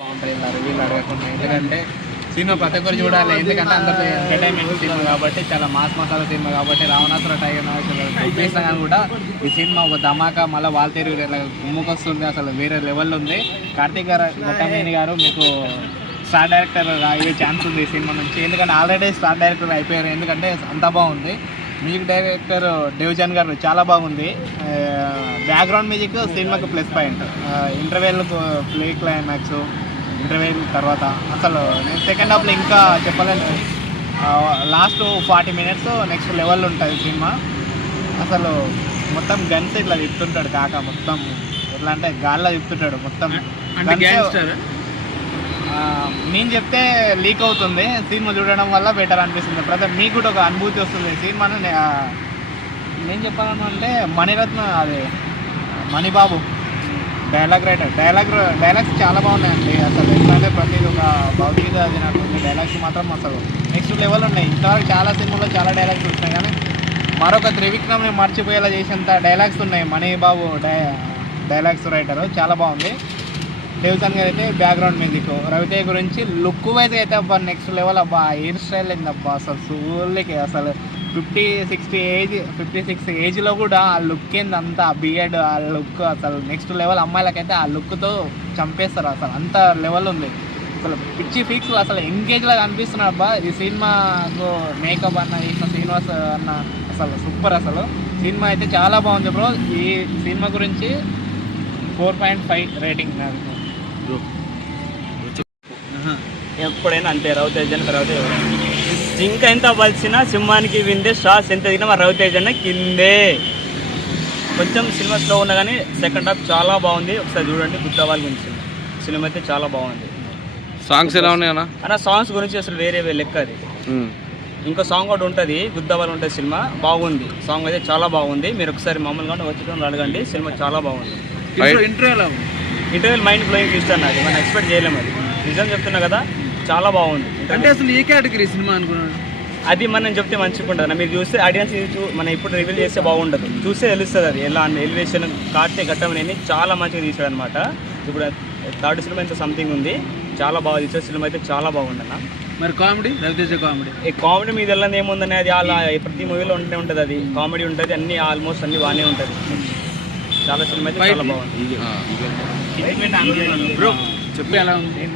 బాగుంటాయి ఇలా రివ్యూలు అడగకుండా. ఎందుకంటే సినిమా ప్రతి ఒక్కరు చూడాలి. ఎందుకంటే అందరూ ఎంటర్టైన్మెంట్ సినిమా కాబట్టి, చాలా మాస్ మసాలా సినిమా కాబట్టి, రావణాసుర టైగర్ చూపిస్తున్నా కానీ కూడా ఈ సినిమా ఒక ధమాకా మళ్ళీ వాళ్ళ తిరిగి గుమ్ముకొస్తుంది. అసలు వేరే లెవెల్లో ఉంది. కార్తీక్ ఘట్టమనేని గారు మీకు స్టార్ డైరెక్టర్ అయ్యే ఛాన్స్ ఉంది ఈ సినిమా నుంచి. ఎందుకంటే ఆల్రెడీ స్టార్ డైరెక్టర్ అయిపోయారు. ఎందుకంటే అంత బాగుంది. మ్యూజిక్ డైరెక్టర్ దేవ్జాన్ గారు చాలా బాగుంది. బ్యాక్గ్రౌండ్ మ్యూజిక్ సినిమాకి plus point. Interval play climax, interval తర్వాత అసలు నేను సెకండ్ హాఫ్లో ఇంకా చెప్పలేను. లాస్ట్ 40 minutes నెక్స్ట్ లెవెల్ ఉంటుంది సినిమా. అసలు మొత్తం గన్స్ ఇట్లా తిప్పుతుంటాడు కాక, మొత్తం ఎట్లా అంటే గాల్లో తిప్పుతుంటాడు మొత్తం. నేను చెప్తే లీక్ అవుతుంది. సినిమా చూడడం వల్ల బెటర్ అనిపిస్తుంది. ప్రతి మీకు కూడా ఒక అనుభూతి వస్తుంది సినిమాను. నేను చెప్పాలంటే మణిరత్న అదే మణిబాబు డైలాగ్ రైటర్ డైలాగ్స్ చాలా బాగున్నాయండి. అసలు ఎట్లంటే ప్రతిది ఒక భౌతికత తినట్టుంది. డైలాగ్స్ మాత్రం అసలు నెక్స్ట్ లెవెల్ ఉన్నాయి. ఇంతవరకు చాలా సినిమాలో చాలా డైలాగ్స్ వస్తున్నాయి కానీ మరొక త్రివిక్రమ్ని మర్చిపోయేలా చేసేంత డైలాగ్స్ ఉన్నాయి. మణిబాబు డైలాగ్స్ రైటరు చాలా బాగుంది. దేవ్జాన్ గారు అయితే బ్యాక్గ్రౌండ్ మ్యూజిక్, రవితేజ గురించి లుక్ వైజ్ అయితే అబ్బా నెక్స్ట్ లెవెల్. అబ్బా హెయిర్ స్టైల్ అయిందబ్బా అసలు సూళ్ళకి. అసలు 56 ఏజ్లో కూడా ఆ లుక్ ఏంది, అంత ఆ బియర్డ్, ఆ లుక్ అసలు నెక్స్ట్ లెవెల్. అమ్మాయిలకైతే ఆ లుక్తో చంపేస్తారు. అసలు అంత లెవెల్ ఉంది. అసలు పిచ్చి ఫిక్స్ అసలు ఎంగేజ్ లాగా అనిపిస్తున్నాడు. అబ్బా ఈ సినిమాకు మేకప్ అన్న ఇట్లా శ్రీనివాస్ అన్న అసలు సూపర్. అసలు సినిమా అయితే చాలా బాగుంది బ్రో. ఈ సినిమా గురించి 4.5 రేటింగ్ నాకు. ఎప్పుడైనా అంతే, రవితేజ అని తర్వాత జింక ఎంత వలిసినా సింహానికి విందే, స్టార్స్ ఎంత దిగినా మా రవితేజ అన్న కిందే. కొంచెం సినిమా స్లో ఉన్నా కానీ సెకండ్ హాఫ్ చాలా బాగుంది. ఒకసారి చూడండి. గుద్దవాళ్ళ గురించి సినిమా అయితే చాలా బాగుంది. సాంగ్స్ ఎలా ఉన్నాయి అన్న? సాంగ్స్ గురించి అసలు వేరే లెక్క అది. ఇంకో సాంగ్ కూడా ఉంటుంది, గుద్దవాళ్ళు ఉంటుంది. సినిమా బాగుంది. సాంగ్ అయితే చాలా బాగుంది. మీరు ఒకసారి మామూలుగా వచ్చి అడగండి. సినిమా చాలా బాగుంది. ఇంటర్వ్యూల్ మైండ్ బ్లోయింగ్ ఇస్తాను. అది మనం ఎక్స్పెక్ట్ చేయలేము. అది నిజం చెప్తున్నా కదా, చాలా బాగుంది. అంటే అసలు ఏ కేటగిరీ సినిమా అనుకున్నాను అది మనం చెప్తే మంచిగా ఉంటుంది. మీరు చూస్తే ఆడియన్స్ మనం ఇప్పుడు రివీల్ చేస్తే బాగుండదు. చూస్తే తెలుస్తుంది అది ఎలా అన్న. ఎలివేషన్ కార్తీక్ ఘట్టమనేని చాలా మంచిగా తీసాడు అనమాట. ఇప్పుడు థర్డ్ సినిమా ఎంత సంథింగ్ ఉంది, చాలా బాగా తీసాడు. సినిమా అయితే చాలా బాగుంది అన్న. మరి కామెడీ, రవితేజ కామెడీ, ఈ కామెడీ మీద వెళ్ళని ఏముందని అది అలా ప్రతి మూవీలో ఉంటే ఉంటుంది. అది కామెడీ ఉంటుంది, అన్ని ఆల్మోస్ట్ అన్ని బాగానే ఉంటుంది. చాలా సినిమా అయితే చాలా బాగుంది. బ్రో చెప్పి ఎలా ఉంది?